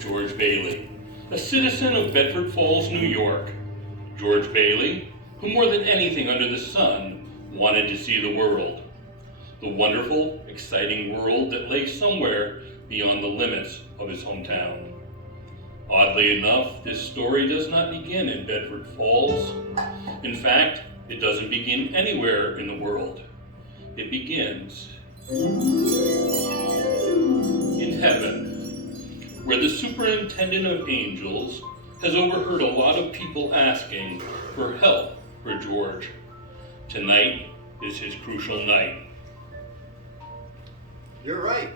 of George Bailey, a citizen of Bedford Falls, New York. George Bailey, who more than anything under the sun wanted to see the world. The wonderful, exciting world that lay somewhere beyond the limits of his hometown. Oddly enough, this story does not begin in Bedford Falls. In fact, it doesn't begin anywhere in the world. It begins in heaven, where the superintendent of angels has overheard a lot of people asking for help for George. Tonight is his crucial night. You're right.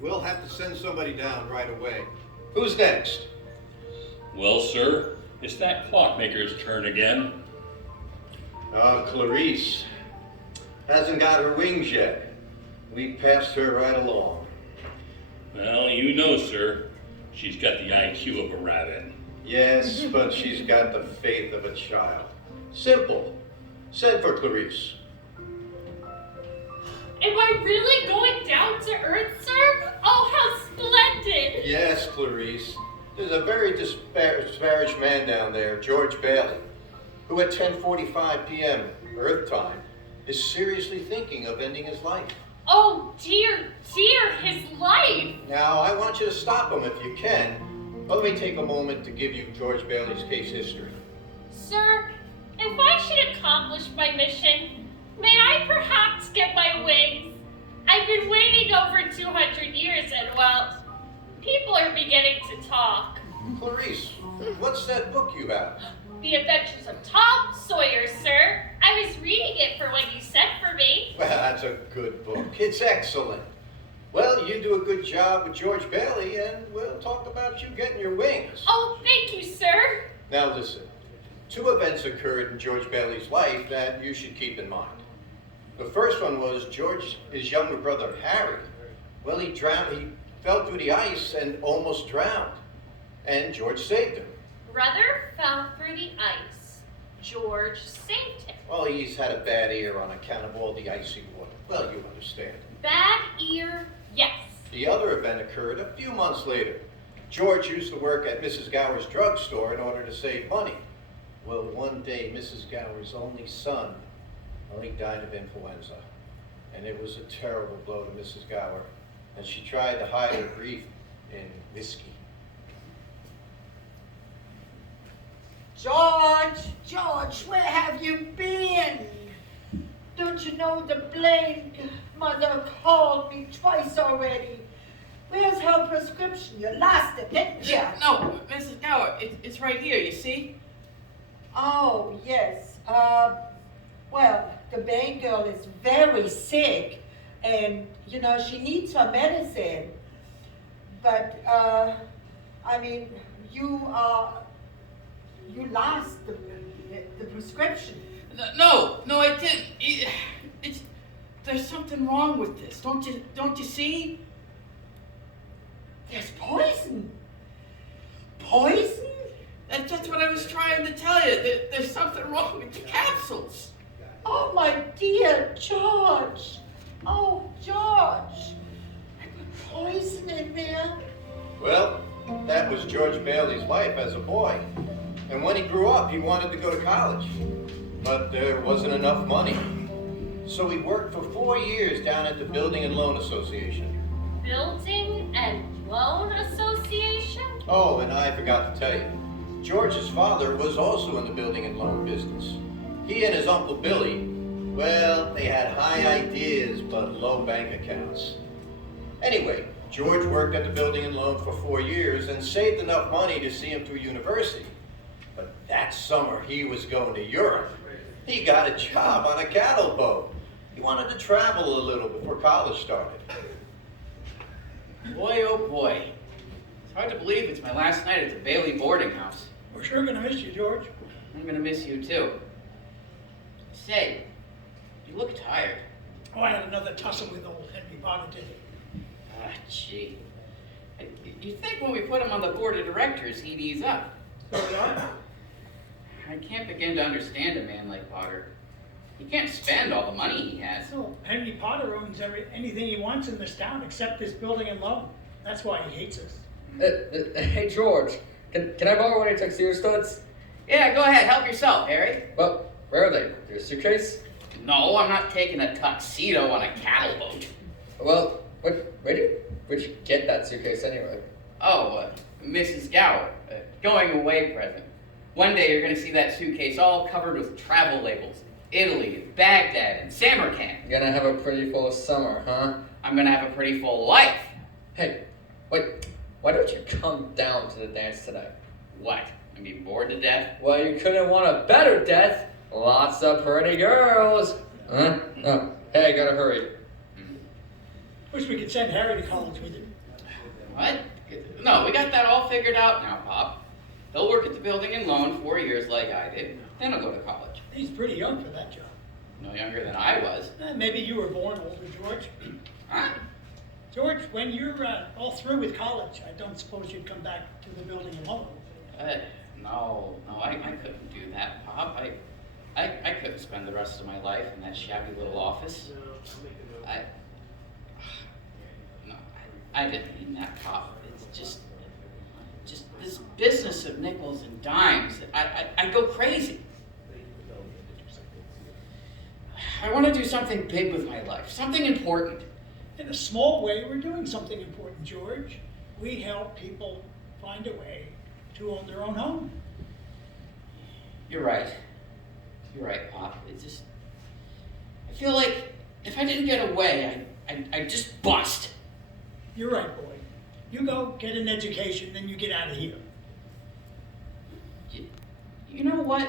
We'll have to send somebody down right away. Who's next? Well, sir, it's that clockmaker's turn again. Clarice. Hasn't got her wings yet. We passed her right along. Well, you know, sir, she's got the IQ of a rabbit. Yes, but she's got the faith of a child. Simple. Send for Clarice. Am I really going down to Earth, sir? Oh, how splendid! Yes, Clarice. There's a very disparaged man down there, George Bailey, who at 10:45 p.m. Earth time is seriously thinking of ending his life. Oh, dear, his life! Now, I want you to stop him if you can, but let me take a moment to give you George Bailey's case history. Sir, if I should accomplish my mission, may I perhaps get my wings? I've been waiting over 200 years and, well, people are beginning to talk. Clarice, what's that book you have? The Adventures of Tom Sawyer, sir. I was reading it for when you sent for me. Well, that's a good book. It's excellent. Well, you do a good job with George Bailey, and we'll talk about you getting your wings. Oh, thank you, sir. Now listen, two events occurred in George Bailey's life that you should keep in mind. The first one was his younger brother, Harry. Well, he fell through the ice and almost drowned, and George saved him. Brother fell through the ice. George saved him. Well, he's had a bad ear on account of all the icy water. Well, you understand. Bad ear, yes. The other event occurred a few months later. George used to work at Mrs. Gower's drugstore in order to save money. Well, one day, Mrs. Gower's only son, he died of influenza. And it was a terrible blow to Mrs. Gower. And she tried to hide her grief in whiskey. George, where have you been? Don't you know the blamed mother called me twice already? Where's her prescription? You lost it, didn't you? No, Mrs. Gower, it's right here, you see? Oh, yes. Well, the Bay girl is very sick, and, she needs her medicine. But, you lost the prescription. No, I didn't. There's something wrong with this. Don't you see? There's poison. Poison? That's what I was trying to tell you. There's something wrong with the capsules. Oh, my dear George. Oh, George. I put poison in there. Well, that was George Bailey's life as a boy. And when he grew up, he wanted to go to college. But there wasn't enough money. So he worked for 4 years down at the Building and Loan Association. Building and Loan Association? Oh, and I forgot to tell you. George's father was also in the building and loan business. He and his Uncle Billy, well, they had high ideas but low bank accounts. Anyway, George worked at the Building and Loan for 4 years and saved enough money to see him through university. But that summer, he was going to Europe. He got a job on a cattle boat. He wanted to travel a little before college started. Boy, oh boy. It's hard to believe it's my last night at the Bailey boarding house. We're sure gonna miss you, George. I'm gonna miss you too. Say, you look tired. Oh, I had another tussle with old Henry Potter today. Ah, gee. You'd think when we put him on the board of directors, he'd ease up. So we are. I can't begin to understand a man like Potter. He can't spend all the money he has. So Henry Potter owns anything he wants in this town except this building and loan. That's why he hates us. Hey, George, can I borrow one of your tuxedo studs? Yeah, go ahead, help yourself, Harry. Well, where are they? Your suitcase? No, I'm not taking a tuxedo on a cattle boat. Well, where'd you get that suitcase anyway? Oh, Mrs. Gower, going away present. One day you're going to see that suitcase all covered with travel labels. Italy, Baghdad, and Samarkand. You're gonna have a pretty full summer, huh? I'm going to have a pretty full life. Hey, wait, why don't you come down to the dance today? What? I'm being bored to death? Well, you couldn't want a better death. Lots of pretty girls. Huh? Oh, hey, gotta hurry. Wish we could send Harry to college with you. What? No, we got that all figured out now, Pop. He'll work at the building and loan 4 years like I did. Then he'll go to college. He's pretty young for that job. No younger than I was. Maybe you were born older, George. Huh? George, when you're all through with college, I don't suppose you'd come back to the building alone. No, I couldn't do that, Pop. I couldn't spend the rest of my life in that shabby little office. I didn't mean that, Pop. It's just this business of nickels and dimes. I go crazy. I want to do something big with my life, something important. In a small way, we're doing something important, George. We help people find a way to own their own home. You're right, Pop. I feel like if I didn't get away, I'd just bust. You're right, boy. You go get an education, then you get out of here. You know what?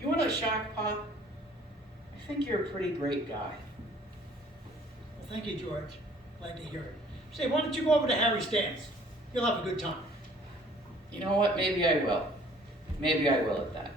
You want a shock, Pop? I think you're a pretty great guy. Well, thank you, George. Glad to hear it. Say, why don't you go over to Harry's dance? You'll have a good time. You know what? Maybe I will. Maybe I will at that.